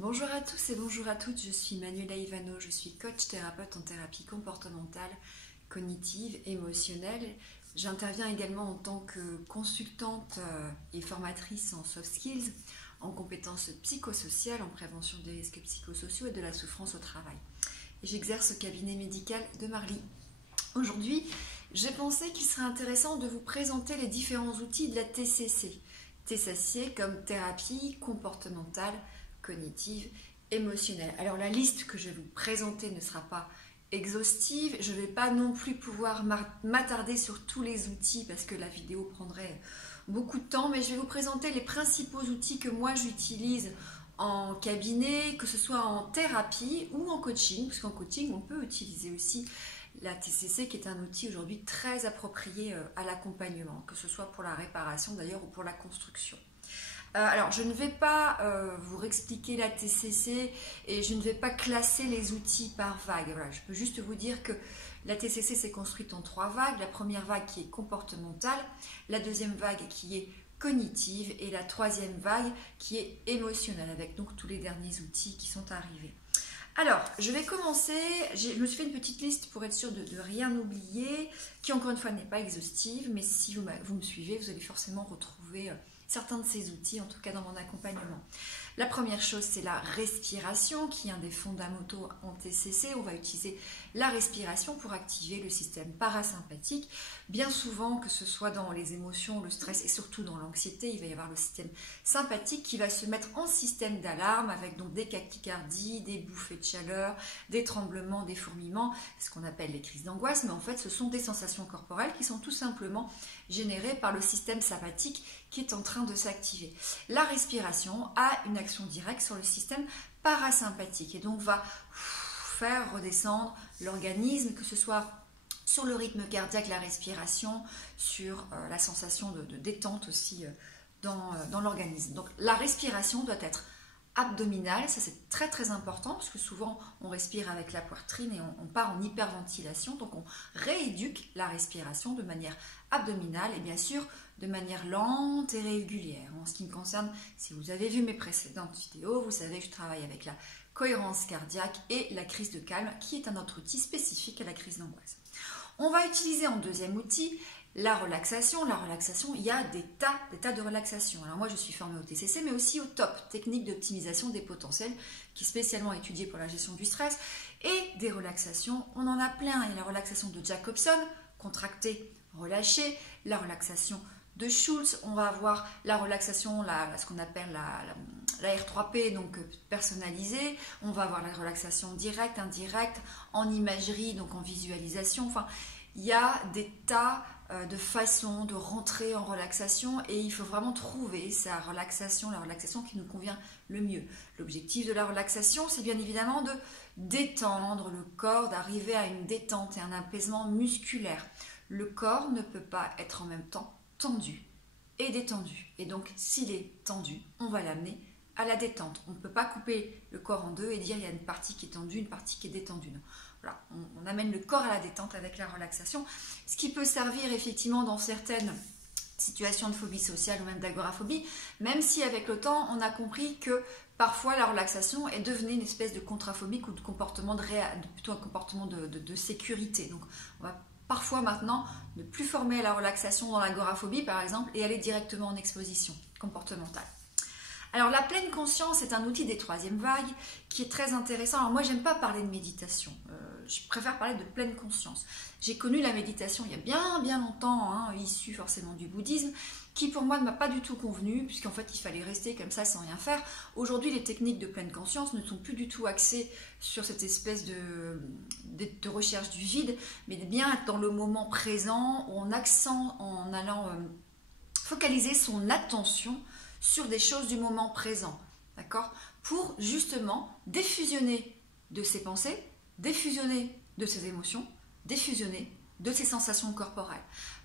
Bonjour à tous et bonjour à toutes, je suis Manuela Ivano, je suis coach thérapeute en thérapie comportementale, cognitive, émotionnelle. J'interviens également en tant que consultante et formatrice en soft skills, en compétences psychosociales, en prévention des risques psychosociaux et de la souffrance au travail. Et j'exerce au cabinet médical de Marly. Aujourd'hui, j'ai pensé qu'il serait intéressant de vous présenter les différents outils de la TCC. TCC comme thérapie comportementale, cognitive, émotionnelle. Alors la liste que je vais vous présenter ne sera pas exhaustive. Je ne vais pas non plus pouvoir m'attarder sur tous les outils parce que la vidéo prendrait beaucoup de temps, mais je vais vous présenter les principaux outils que moi j'utilise en cabinet, que ce soit en thérapie ou en coaching, parce qu'en coaching on peut utiliser aussi la TCC qui est un outil aujourd'hui très approprié à l'accompagnement, que ce soit pour la réparation d'ailleurs ou pour la construction. Alors, je ne vais pas vous expliquer la TCC et je ne vais pas classer les outils par vague. Voilà, je peux juste vous dire que la TCC s'est construite en 3 vagues. La première vague qui est comportementale, la deuxième vague qui est cognitive et la troisième vague qui est émotionnelle, avec donc tous les derniers outils qui sont arrivés. Alors, je vais commencer, je me suis fait une petite liste pour être sûre de rien oublier, qui encore une fois n'est pas exhaustive, mais si vous me suivez, vous allez forcément retrouver certains de ces outils, en tout cas dans mon accompagnement. La première chose, c'est la respiration, qui est un des fondamentaux en TCC. On va utiliser la respiration pour activer le système parasympathique. Bien souvent, que ce soit dans les émotions, le stress et surtout dans l'anxiété, il va y avoir le système sympathique qui va se mettre en système d'alarme avec donc des tachycardies, des bouffées de chaleur, des tremblements, des fourmillements, ce qu'on appelle les crises d'angoisse, mais en fait, ce sont des sensations corporelles qui sont tout simplement générées par le système sympathique qui est en train de s'activer. La respiration a une action directe sur le système parasympathique et donc va faire redescendre l'organisme, que ce soit sur le rythme cardiaque, la respiration, sur la sensation de détente aussi dans l'organisme. Donc la respiration doit être abdominale, ça c'est très très important parce que souvent on respire avec la poitrine et on part en hyperventilation, donc on rééduque la respiration de manière abdominale et bien sûr de manière lente et régulière. En ce qui me concerne, si vous avez vu mes précédentes vidéos, vous savez que je travaille avec la cohérence cardiaque et la crise de calme qui est un autre outil spécifique à la crise d'angoisse. On va utiliser en deuxième outil la relaxation. La relaxation, il y a des tas de relaxation. Alors moi, je suis formée au TCC, mais aussi au TOP, technique d'optimisation des potentiels, qui est spécialement étudiée pour la gestion du stress. Et des relaxations, on en a plein. Il y a la relaxation de Jacobson, contracter, relâcher, la relaxation de Schultz, on va avoir la relaxation, ce qu'on appelle la R3P, donc personnalisée, on va avoir la relaxation directe, indirecte, en imagerie, donc en visualisation, enfin, il y a des tas de façons de rentrer en relaxation et il faut vraiment trouver sa relaxation, la relaxation qui nous convient le mieux. L'objectif de la relaxation, c'est bien évidemment de détendre le corps, d'arriver à une détente et un apaisement musculaire. Le corps ne peut pas être en même temps tendu et détendu. Et donc, s'il est tendu, on va l'amener à la détente. On ne peut pas couper le corps en deux et dire il y a une partie qui est tendue, une partie qui est détendue. Non. Voilà, on amène le corps à la détente avec la relaxation, ce qui peut servir effectivement dans certaines situations de phobie sociale ou même d'agoraphobie, même si avec le temps, on a compris que parfois la relaxation est devenue une espèce de contraphobique ou de comportement plutôt un comportement de sécurité. Donc, on va parfois maintenant ne plus former à la relaxation dans l'agoraphobie par exemple et aller directement en exposition comportementale. Alors la pleine conscience est un outil des troisièmes vagues qui est très intéressant. Alors moi j'aime pas parler de méditation, je préfère parler de pleine conscience. J'ai connu la méditation il y a bien longtemps, issue forcément du bouddhisme, qui pour moi ne m'a pas du tout convenu, puisqu'en fait il fallait rester comme ça sans rien faire. Aujourd'hui les techniques de pleine conscience ne sont plus du tout axées sur cette espèce de recherche du vide, mais bien être dans le moment présent, en allant focaliser son attention sur des choses du moment présent, d'accord ? Pour justement défusionner de ses pensées, défusionner de ses émotions, défusionner de ses sensations corporelles.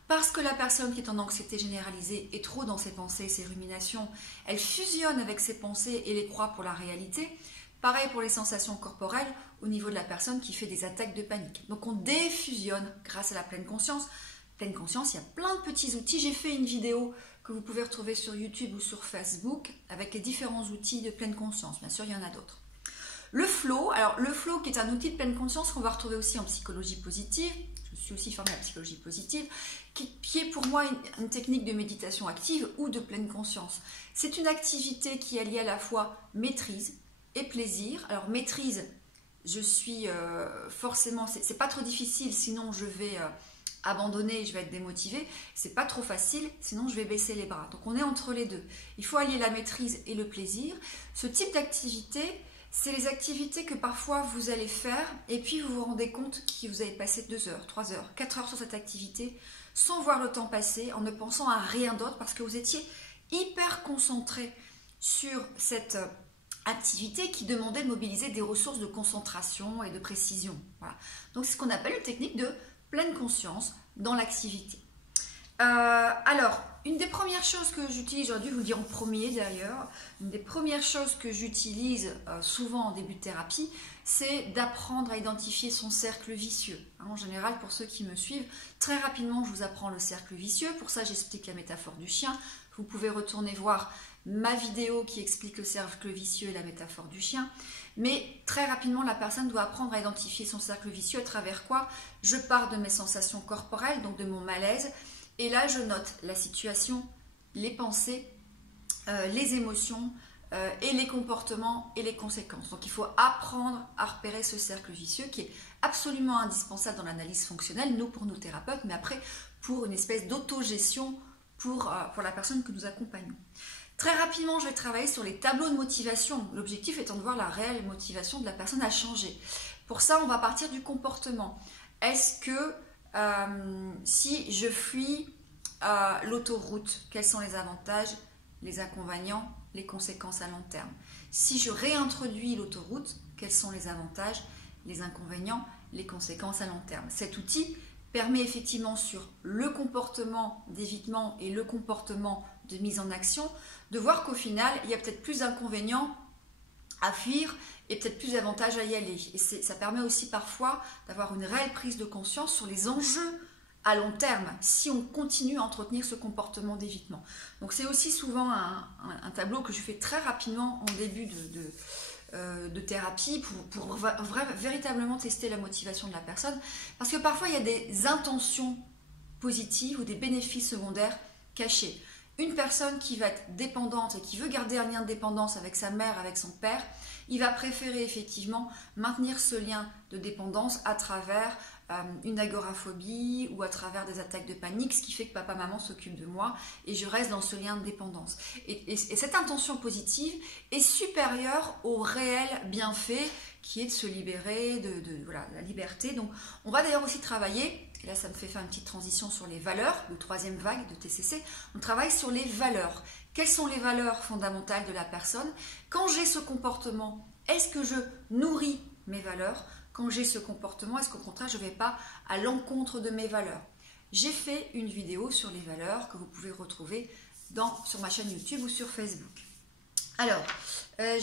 Parce que la personne qui est en anxiété généralisée est trop dans ses pensées, ses ruminations, elle fusionne avec ses pensées et les croit pour la réalité. Pareil pour les sensations corporelles au niveau de la personne qui fait des attaques de panique. Donc on défusionne grâce à la pleine conscience. Pleine conscience, il y a plein de petits outils. J'ai fait une vidéo que vous pouvez retrouver sur YouTube ou sur Facebook avec les différents outils de pleine conscience. Bien sûr, il y en a d'autres. Le flow, alors le flow qui est un outil de pleine conscience qu'on va retrouver aussi en psychologie positive, je suis aussi formée en psychologie positive, qui est pour moi une technique de méditation active ou de pleine conscience. C'est une activité qui est liée à la fois maîtrise et plaisir. Alors maîtrise, je suis forcément, c'est pas trop difficile, sinon je vais abandonner, je vais être démotivée. C'est pas trop facile, sinon je vais baisser les bras. Donc on est entre les deux. Il faut allier la maîtrise et le plaisir. Ce type d'activité, c'est les activités que parfois vous allez faire et puis vous vous rendez compte que vous avez passé 2 heures, 3 heures, 4 heures sur cette activité sans voir le temps passer, en ne pensant à rien d'autre parce que vous étiez hyper concentré sur cette activité qui demandait de mobiliser des ressources de concentration et de précision. Voilà. Donc c'est ce qu'on appelle une technique de pleine conscience dans l'activité. Alors, une des premières choses que j'utilise, j'aurais dû vous le dire en premier d'ailleurs, une des premières choses que j'utilise souvent en début de thérapie, c'est d'apprendre à identifier son cercle vicieux. En général, pour ceux qui me suivent, très rapidement, je vous apprends le cercle vicieux. Pour ça, j'explique la métaphore du chien. Vous pouvez retourner voir ma vidéo qui explique le cercle vicieux et la métaphore du chien. Mais très rapidement, la personne doit apprendre à identifier son cercle vicieux à travers quoi? Je pars de mes sensations corporelles, donc de mon malaise. Et là, je note la situation, les pensées, les émotions et les comportements et les conséquences. Donc, il faut apprendre à repérer ce cercle vicieux qui est absolument indispensable dans l'analyse fonctionnelle, nous pour nous thérapeutes, mais après pour une espèce d'autogestion pour la personne que nous accompagnons. Très rapidement, je vais travailler sur les tableaux de motivation. L'objectif étant de voir la réelle motivation de la personne à changer. Pour ça, on va partir du comportement. Est-ce que si je fuis l'autoroute, quels sont les avantages, les inconvénients, les conséquences à long terme? Si je réintroduis l'autoroute, quels sont les avantages, les inconvénients, les conséquences à long terme? Cet outil permet effectivement sur le comportement d'évitement et le comportement de mise en action de voir qu'au final, il y a peut-être plus d'inconvénients à fuir et peut-être plus d'avantages à y aller. Et ça permet aussi parfois d'avoir une réelle prise de conscience sur les enjeux à long terme si on continue à entretenir ce comportement d'évitement. Donc c'est aussi souvent un tableau que je fais très rapidement en début de thérapie pour véritablement tester la motivation de la personne. Parce que parfois il y a des intentions positives ou des bénéfices secondaires cachés. Une personne qui va être dépendante et qui veut garder un lien de dépendance avec sa mère, avec son père, il va préférer effectivement maintenir ce lien de dépendance à travers une agoraphobie ou à travers des attaques de panique, ce qui fait que papa, maman s'occupe de moi et je reste dans ce lien de dépendance. Et cette intention positive est supérieure au réel bienfait qui est de se libérer de la liberté. Donc on va d'ailleurs aussi travailler, et là ça me fait faire une petite transition sur les valeurs, de 3e vague de TCC, on travaille sur les valeurs. Quelles sont les valeurs fondamentales de la personne? Quand j'ai ce comportement, est-ce que je nourris mes valeurs? Quand j'ai ce comportement, est-ce qu'au contraire je ne vais pas à l'encontre de mes valeurs? J'ai fait une vidéo sur les valeurs que vous pouvez retrouver sur ma chaîne YouTube ou sur Facebook. Alors,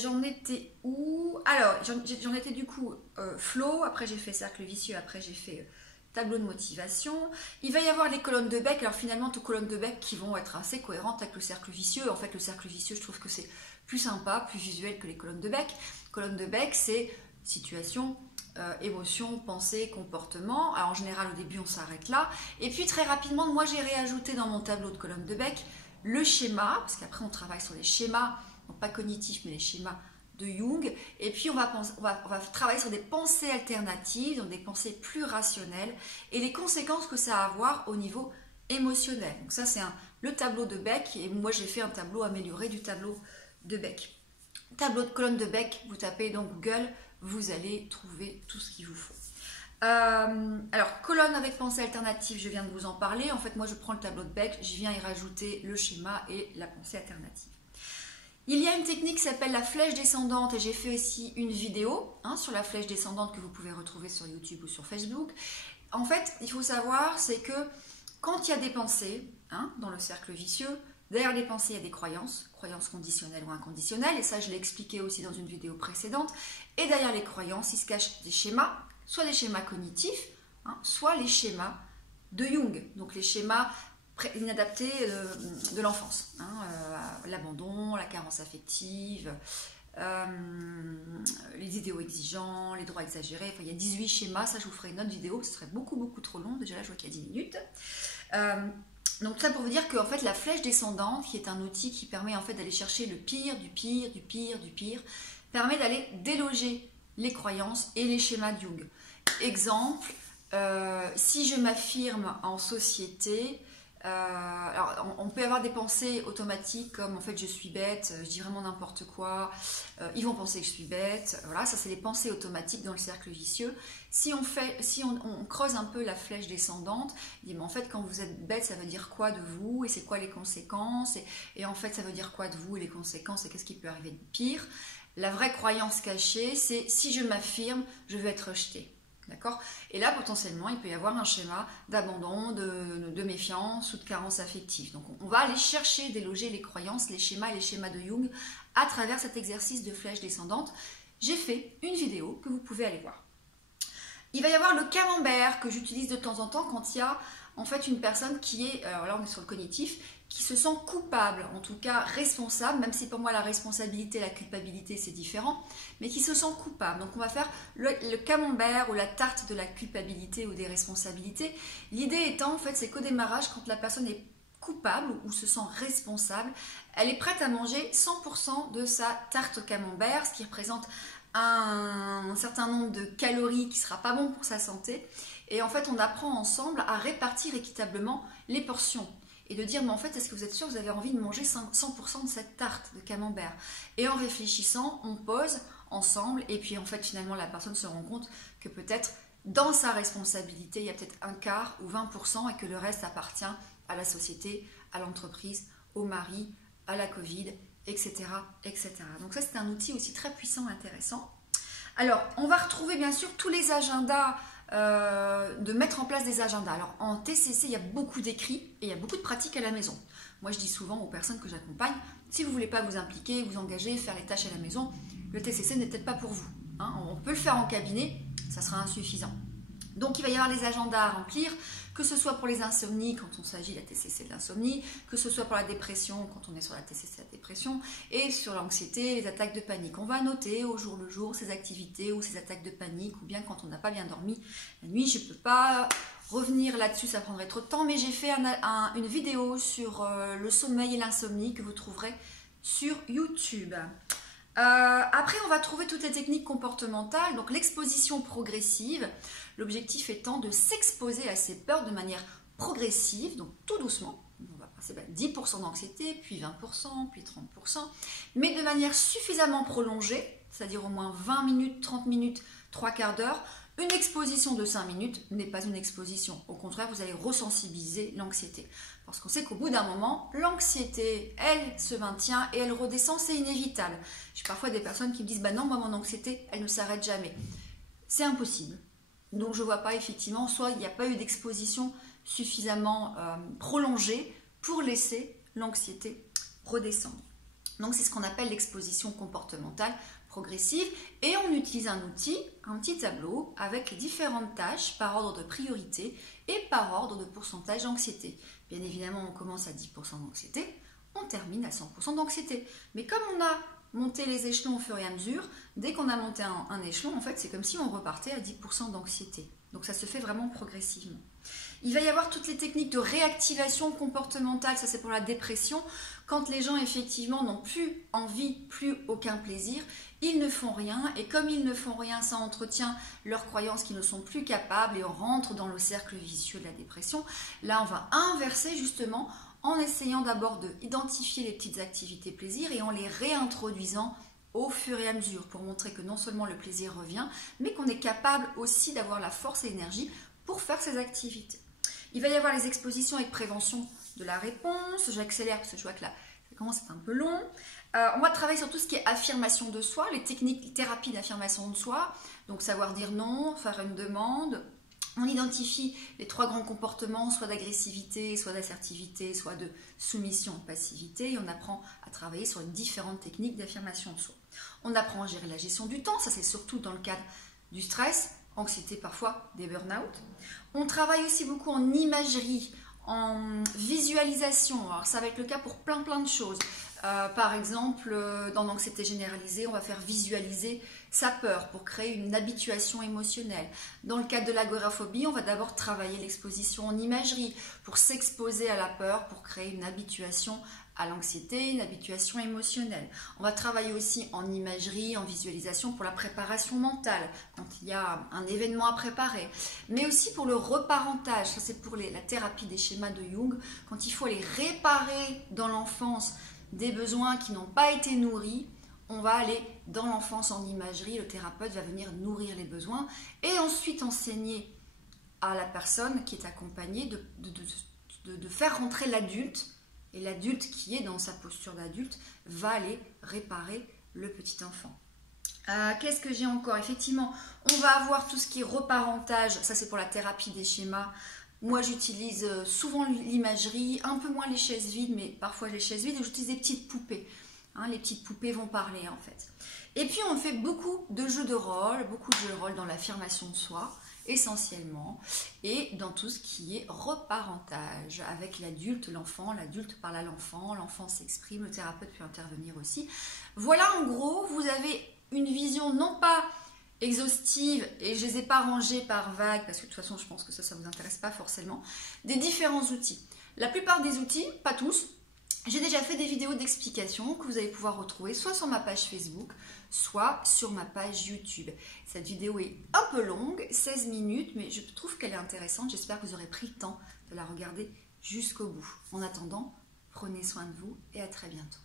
j'en étais où? Alors, j'en étais du coup flow, après j'ai fait cercle vicieux, après j'ai fait tableau de motivation. Il va y avoir les colonnes de Beck. Alors finalement, toutes colonnes de Beck qui vont être assez cohérentes avec le cercle vicieux. En fait, le cercle vicieux, je trouve que c'est plus sympa, plus visuel que les colonnes de Beck. Colonne de Beck, c'est situation, émotion, pensée, comportement. Alors en général, au début, on s'arrête là. Et puis très rapidement, moi, j'ai réajouté dans mon tableau de colonne de Beck le schéma, parce qu'après, on travaille sur les schémas, non pas cognitifs, mais les schémas de Jung, et puis on va travailler sur des pensées alternatives, donc des pensées plus rationnelles, et les conséquences que ça va avoir au niveau émotionnel. Donc ça c'est le tableau de Beck, et moi j'ai fait un tableau amélioré du tableau de Beck. Tableau de colonne de Beck, vous tapez dans Google, vous allez trouver tout ce qu'il vous faut. Alors, colonne avec pensée alternative, je viens de vous en parler. En fait, moi je prends le tableau de Beck, j'y viens y rajouter le schéma et la pensée alternative. Il y a une technique qui s'appelle la flèche descendante et j'ai fait aussi une vidéo sur la flèche descendante que vous pouvez retrouver sur YouTube ou sur Facebook. En fait, il faut savoir, c'est que quand il y a des pensées dans le cercle vicieux, derrière les pensées, il y a des croyances conditionnelles ou inconditionnelles, et ça je l'ai expliqué aussi dans une vidéo précédente. Et derrière les croyances, il se cache des schémas, soit des schémas cognitifs, soit les schémas de Jung, donc les schémas inadaptés de l'enfance. Hein, l'abandon, la carence affective, les idéaux exigeants, les droits exagérés. Enfin, il y a 18 schémas, ça je vous ferai une autre vidéo, ce serait beaucoup trop long. Déjà là, je vois qu'il y a 10 minutes. Donc ça pour vous dire que en fait, la flèche descendante, qui est un outil qui permet en fait d'aller chercher le pire, du pire, du pire, du pire, permet d'aller déloger les croyances et les schémas de Jung. Exemple, si je m'affirme en société, alors on peut avoir des pensées automatiques comme en fait je suis bête, je dis vraiment n'importe quoi, ils vont penser que je suis bête, voilà, ça c'est les pensées automatiques dans le cercle vicieux. Si on creuse un peu la flèche descendante, il dit mais en fait quand vous êtes bête ça veut dire quoi de vous et c'est quoi les conséquences et en fait ça veut dire quoi de vous et les conséquences et qu'est-ce qui peut arriver de pire. La vraie croyance cachée c'est si je m'affirme je vais être rejetée. D'accord ? Et là, potentiellement, il peut y avoir un schéma d'abandon, de méfiance ou de carence affective. Donc, on va aller chercher, déloger les croyances, les schémas et les schémas de Jung à travers cet exercice de flèche descendante. J'ai fait une vidéo que vous pouvez aller voir. Il va y avoir le camembert que j'utilise de temps en temps quand il y a en fait une personne qui est, alors là on est sur le cognitif, qui se sent coupable, en tout cas responsable, même si pour moi la responsabilité et la culpabilité c'est différent, mais qui se sent coupable. Donc on va faire le camembert ou la tarte de la culpabilité ou des responsabilités. L'idée étant en fait c'est qu'au démarrage quand la personne est coupable ou se sent responsable, elle est prête à manger 100% de sa tarte au camembert, ce qui représente un certain nombre de calories qui ne sera pas bon pour sa santé. Et en fait, on apprend ensemble à répartir équitablement les portions. Et de dire, mais en fait, est-ce que vous êtes sûr que vous avez envie de manger 100% de cette tarte de camembert? Et en réfléchissant, on pose ensemble. Et puis, en fait, finalement, la personne se rend compte que peut-être, dans sa responsabilité, il y a peut-être un quart ou 20% et que le reste appartient à la société, à l'entreprise, au mari, à la Covid, etc., etc. Donc ça, c'est un outil aussi très puissant et intéressant. Alors, on va retrouver bien sûr tous les agendas, de mettre en place des agendas. Alors, en TCC, il y a beaucoup d'écrits et il y a beaucoup de pratiques à la maison. Moi, je dis souvent aux personnes que j'accompagne, si vous ne voulez pas vous impliquer, vous engager, faire les tâches à la maison, le TCC n'est peut-être pas pour vous. Hein. On peut le faire en cabinet, ça sera insuffisant. Donc, il va y avoir les agendas à remplir, que ce soit pour les insomnies quand on s'agit de la TCC de l'insomnie, que ce soit pour la dépression quand on est sur la TCC de la dépression, et sur l'anxiété, les attaques de panique. On va noter au jour le jour ces activités ou ces attaques de panique, ou bien quand on n'a pas bien dormi la nuit. Je ne peux pas revenir là-dessus, ça prendrait trop de temps, mais j'ai fait une vidéo sur le sommeil et l'insomnie que vous trouverez sur YouTube. Après, on va trouver toutes les techniques comportementales, donc l'exposition progressive, l'objectif étant de s'exposer à ces peurs de manière progressive, donc tout doucement. On va passer 10% d'anxiété, puis 20%, puis 30%, mais de manière suffisamment prolongée, c'est-à-dire au moins 20 minutes, 30 minutes, 3 quarts d'heure. Une exposition de 5 minutes n'est pas une exposition. Au contraire, vous allez ressensibiliser l'anxiété. Parce qu'on sait qu'au bout d'un moment, l'anxiété, elle se maintient et elle redescend, c'est inévitable. J'ai parfois des personnes qui me disent « bah non, moi mon anxiété, elle ne s'arrête jamais ». C'est impossible. Donc je ne vois pas effectivement, soit il n'y a pas eu d'exposition suffisamment prolongée pour laisser l'anxiété redescendre. Donc c'est ce qu'on appelle l'exposition comportementale progressive et on utilise un outil, un petit tableau avec les différentes tâches par ordre de priorité et par ordre de pourcentage d'anxiété. Bien évidemment, on commence à 10% d'anxiété, on termine à 100% d'anxiété. Mais comme on a monté les échelons au fur et à mesure, dès qu'on a monté un échelon, en fait, c'est comme si on repartait à 10% d'anxiété. Donc ça se fait vraiment progressivement. Il va y avoir toutes les techniques de réactivation comportementale, ça c'est pour la dépression. Quand les gens effectivement n'ont plus envie, plus aucun plaisir, ils ne font rien et comme ils ne font rien, ça entretient leurs croyances qu'ils ne sont plus capables et on rentre dans le cercle vicieux de la dépression. Là on va inverser justement en essayant d'abord d'identifier les petites activités plaisir et en les réintroduisant au fur et à mesure pour montrer que non seulement le plaisir revient, mais qu'on est capable aussi d'avoir la force et l'énergie pour faire ces activités. Il va y avoir les expositions avec prévention de la réponse. J'accélère parce que je vois que là, ça commence à être un peu long. On va travailler sur tout ce qui est affirmation de soi, les techniques, les thérapies d'affirmation de soi. Donc savoir dire non, faire une demande. On identifie les 3 grands comportements, soit d'agressivité, soit d'assertivité, soit de soumission, passivité. Et on apprend à travailler sur les différentes techniques d'affirmation de soi. On apprend à gérer la gestion du temps. Ça, c'est surtout dans le cadre du stress, anxiété parfois, des burn-out. On travaille aussi beaucoup en imagerie, en visualisation. Alors ça va être le cas pour plein de choses. Par exemple, dans l'anxiété généralisée, on va faire visualiser sa peur pour créer une habituation émotionnelle. Dans le cadre de l'agoraphobie, on va d'abord travailler l'exposition en imagerie pour s'exposer à la peur, pour créer une habituation à l'anxiété, une habituation émotionnelle. On va travailler aussi en imagerie, en visualisation pour la préparation mentale, quand il y a un événement à préparer. Mais aussi pour le reparentage, ça c'est pour la thérapie des schémas de Jung, quand il faut aller réparer dans l'enfance des besoins qui n'ont pas été nourris, on va aller dans l'enfance en imagerie, le thérapeute va venir nourrir les besoins et ensuite enseigner à la personne qui est accompagnée de faire rentrer l'adulte, et l'adulte qui est dans sa posture d'adulte va aller réparer le petit enfant. Qu'est-ce que j'ai encore? Effectivement, on va avoir tout ce qui est reparentage, ça c'est pour la thérapie des schémas. Moi, j'utilise souvent l'imagerie, un peu moins les chaises vides, mais parfois les chaises vides, et j'utilise des petites poupées. Les petites poupées vont parler, en fait. Et puis, on fait beaucoup de jeux de rôle dans l'affirmation de soi, essentiellement, et dans tout ce qui est reparentage, avec l'adulte, l'enfant, l'adulte parle à l'enfant, l'enfant s'exprime, le thérapeute peut intervenir aussi. Voilà, en gros, vous avez une vision non pas exhaustive, et je ne les ai pas rangées par vague, parce que de toute façon je pense que ça ne vous intéresse pas forcément, des différents outils. La plupart des outils, pas tous, j'ai déjà fait des vidéos d'explication que vous allez pouvoir retrouver soit sur ma page Facebook, soit sur ma page YouTube. Cette vidéo est un peu longue, 16 minutes, mais je trouve qu'elle est intéressante. J'espère que vous aurez pris le temps de la regarder jusqu'au bout. En attendant, prenez soin de vous et à très bientôt.